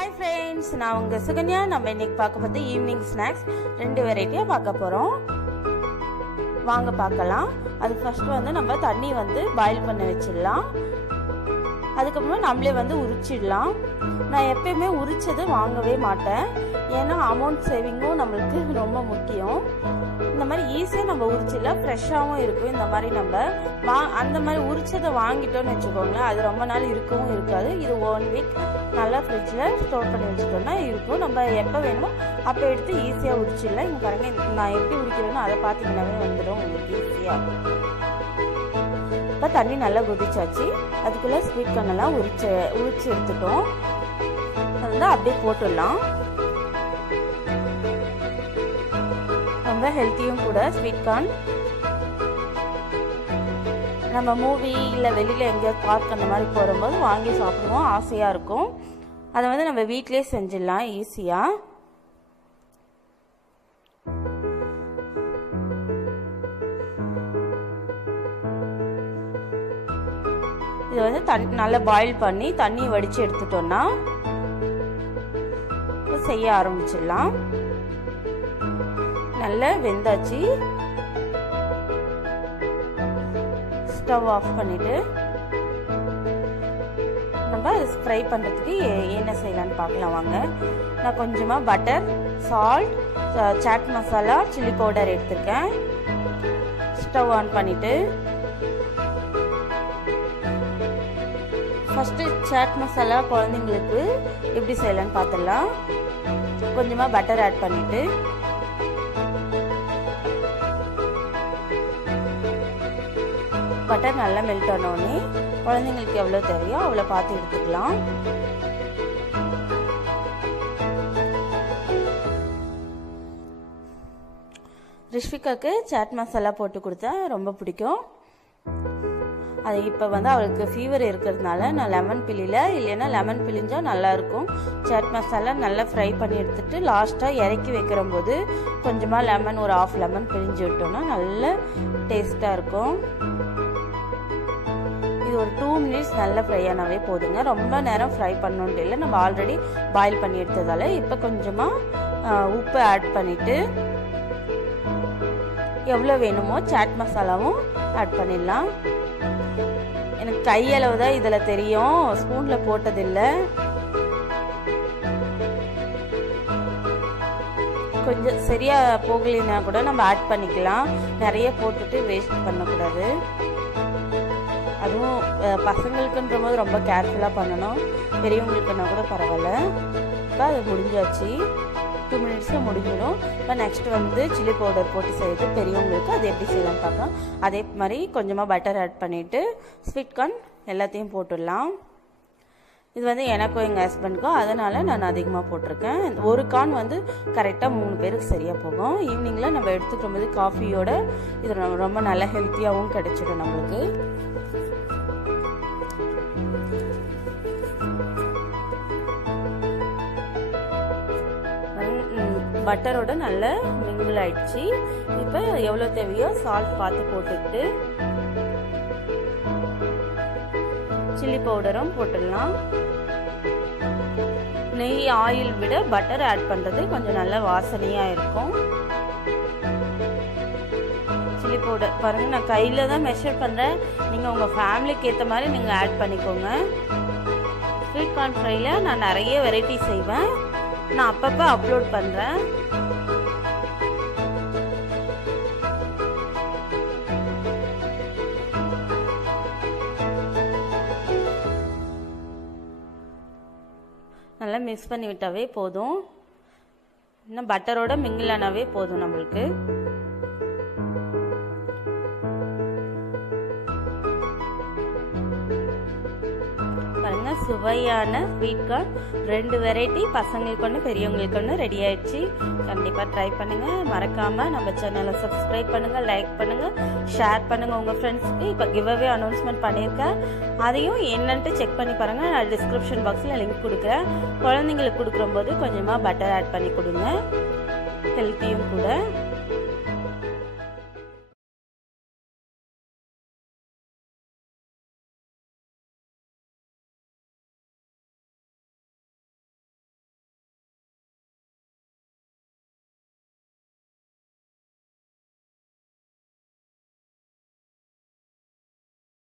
Hi friends, நான் உங்கள் சுகன்யா. நம்ம இன்னைக்கு பார்க்க பார்த்து ஈவினிங் ஸ்நாக்ஸ் 2 வெரைட்டியாக பார்க்க போகிறோம். வாங்க பார்க்கலாம். அது ஃபர்ஸ்ட் நம்ம தண்ணி பாயில் பண்ண வச்சிடலாம். அதுக்கப்புறமா நம்மளே உரிச்சிடலாம். நான் எப்பயுமே உரிச்சது வாங்கவே மாட்டேன், ஏன்னா அமௌண்ட் சேவிங்கும் நம்மளுக்கு ரொம்ப முக்கியம். இந்த மாதிரி ஈஸியாக நம்ம உரிச்சிடலாம், ஃப்ரெஷ்ஷாகவும் இருக்கும். இந்த மாதிரி அந்த மாதிரி உரிச்சதை வாங்கிட்டோம்னு வச்சுக்கோங்களேன், அது ரொம்ப நாள் இருக்கவும் இருக்காது. இது 1 வீக் நல்லா ஃப்ரிட்ஜில் ஸ்டோர் பண்ணி வச்சுட்டோம்னா இருக்கும். நம்ம எப்போ வேணுமோ அப்போ எடுத்து ஈஸியாக உரிச்சிடலாம். இங்கே பாருங்கள், நான் எப்படி உரிக்கிறேன்னு அதை பார்த்தீங்கன்னாவே வந்துடும் உங்களுக்கு ஈஸியாக. இப்போ தண்ணி நல்லா கொதிச்சாச்சு. அதுக்குள்ளே ஸ்வீட் கார்னெல்லாம் உரிச்சு எடுத்துட்டோம். அது அப்படியே போட்டுடலாம். ரொம்ப ஹெல்த்தியும் கூட ஸ்வீட் கார்ன். நம்ம மூவி இல்லை வெளியில் எங்கேயாவது பார்க் அந்த மாதிரி போகும்போது வாங்கி சாப்பிடுவோம், ஆசையாக இருக்கும். அதை நம்ம வீட்டிலே செஞ்சிடலாம் ஈஸியாக. இது நல்லா பாயில் பண்ணி தண்ணி வடித்து எடுத்துட்டோம்னா செய்ய ஆரம்பிச்சிடலாம். நல்லா வெந்தாச்சு. ஸ்டவ் ஆஃப் பண்ணிட்டு நம்ம ஃப்ரை பண்ணுறதுக்கு என்ன செய்யலான்னு பார்க்கலாம் வாங்க. நான் கொஞ்சமாக butter, salt, chaat masala, chilli powder எடுத்துருக்கேன். ஸ்டவ் ஆன் பண்ணிவிட்டு ஃபஸ்ட்டு சாட் மசாலா குழந்தைங்களுக்கு எப்படி செய்யலான்னு பார்த்துடலாம். கொஞ்சமாக பட்டர் ஆட் பண்ணிவிட்டு பட்டர் நல்லா மெல்ட் ஆனோடனே குழந்தைங்களுக்கு எவ்வளோ தேவையோ அவ்வளோ பார்த்து எடுத்துக்கலாம். ரிஷ்விகாவுக்கு சாட் மசாலா போட்டு கொடுத்தா ரொம்ப பிடிக்கும். அது இப்போ அவளுக்கு ஃபீவர் இருக்கிறதுனால நான் லெமன் பிழில, இல்லைன்னா லெமன் பிழிஞ்சால் நல்லாயிருக்கும். சாட் மசாலா நல்லா ஃப்ரை பண்ணி எடுத்துகிட்டு லாஸ்ட்டாக இறக்கி வைக்கிற போது கொஞ்சமாக லெமன், ஒரு 1/2 லெமன் பிழிஞ்சு விட்டோம்னா நல்ல டேஸ்ட்டாக இருக்கும். இது ஒரு 2 மினிட்ஸ் நல்லா ஃப்ரை ஆனாவே போதுங்க. ரொம்ப நேரம் ஃப்ரை பண்ணணுன்ட்டு இல்லை, நம்ம ஆல்ரெடி பாயில் பண்ணி எடுத்ததால். இப்போ கொஞ்சமாக உப்பு ஆட் பண்ணிவிட்டு எவ்வளோ வேணுமோ சாட் மசாலாவும் ஆட் பண்ணிடலாம். எனக்கு கையளவு தான் இதில் தெரியும், ஸ்பூனில் போட்டதில்லை. கொஞ்சம் சரியாக போகலைன்னா கூட நம்ம ஆட் பண்ணிக்கலாம். நிறைய போட்டுட்டு வேஸ்ட் பண்ணக்கூடாது. அதுவும் பசங்களுக்குன்ற போது ரொம்ப கேர்ஃபுல்லாக பண்ணணும். பெரியவங்களுக்குன்னா கூட பரவாயில்ல. இப்போ அது முடிஞ்சாச்சு. 2 மினிட்ஸில் முடிஞ்சிடும். இப்போ நெக்ஸ்ட்டு சில்லி பவுடர் போட்டு செய்யுது பெரியவங்களுக்கு. அது எப்படி செய்யலாம்னு பார்க்கலாம். அதே மாதிரி கொஞ்சமாக பட்டர் ஆட் பண்ணிவிட்டு ஸ்வீட் கார்ன் எல்லாத்தையும் போட்டுடலாம். இது எனக்கும் எங்கள் ஹஸ்பண்டுக்கும், அதனால் நான் அதிகமாக போட்டிருக்கேன். ஒரு கார்ன் கரெக்டாக 3 பேருக்கு சரியாக போகும். ஈவினிங்கில் நம்ம எடுத்துக்கும் போது காஃபியோட இது ரொம்ப நல்லா ஹெல்த்தியாகவும் கிடைச்சிடும் நம்மளுக்கு. பட்டரோட நல்ல மிங்கிள் ஆயிடுச்சு. இப்போ எவ்வளோ தேவையோ சால்ட் பார்த்து போட்டுக்கிட்டு சில்லி பவுடரும் போட்டுடலாம். நெய், ஆயில் விட பட்டர் ஆட் பண்ணுறது கொஞ்சம் நல்ல வாசனையாக இருக்கும். சில்லி பவுடர் பாருங்கள், நான் கையில் தான் மெஷர் பண்ணுறேன். நீங்கள் உங்கள் ஃபேமிலிக்கு ஏற்ற மாதிரி நீங்கள் ஆட் பண்ணிக்கோங்க. ஸ்வீட் கார்ன் ஃப்ரைல நான் நிறைய வெரைட்டி செய்வேன். நான் அப்பப்போ அப்லோட் பண்ணுறேன். நல்லா மிக்ஸ் பண்ணி விட்டாவே போதும். இன்னும் பட்டரோட மிங்கிள் ஆனாவே போதும் நம்மளுக்கு. பாருங்க, சுவையான ஸ்வீட் கார்ன் 2 வெரைட்டி, பசங்களுக்கு ஒன்று பெரியவங்களுக்கு ஒன்று ரெடி ஆயிடுச்சு. கண்டிப்பாக ட்ரை பண்ணுங்கள். மறக்காமல் நம்ம சேனலை சப்ஸ்கிரைப் பண்ணுங்கள், லைக் பண்ணுங்கள், ஷேர் பண்ணுங்கள் உங்கள் ஃப்ரெண்ட்ஸ்க்கு. இப்போ கிவ்அவே அனௌன்ஸ்மெண்ட் பண்ணியிருக்கேன், அதையும் என்னன்ட்டு செக் பண்ணி பாருங்கள். நான் டிஸ்கிரிப்ஷன் பாக்ஸில் லிங்க் கொடுக்குறேன். குழந்தைங்களுக்கு கொடுக்கும்போது கொஞ்சமாக பட்டர் ஆட் பண்ணி கொடுங்க, ஹெல்த்தியும் கூட.